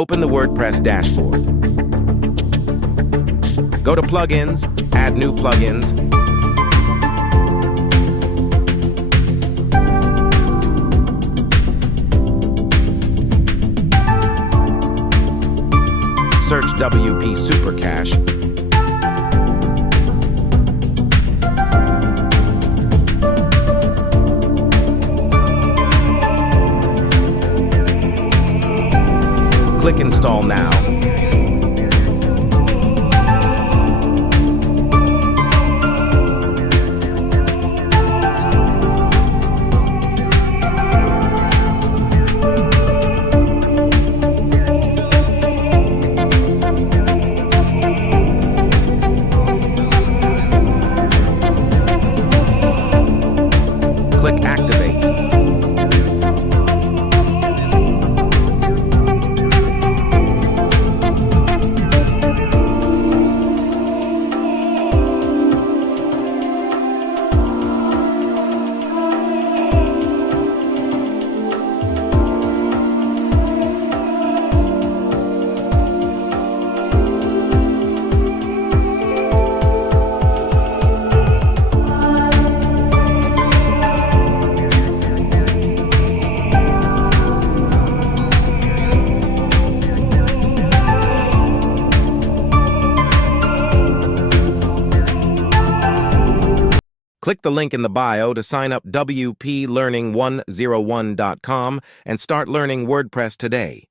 Open the WordPress dashboard. Go to Plugins, add new plugins, search WP Super Cache, click Install Now. Click Activate. Click the link in the bio to sign up WPLearning101.com and start learning WordPress today.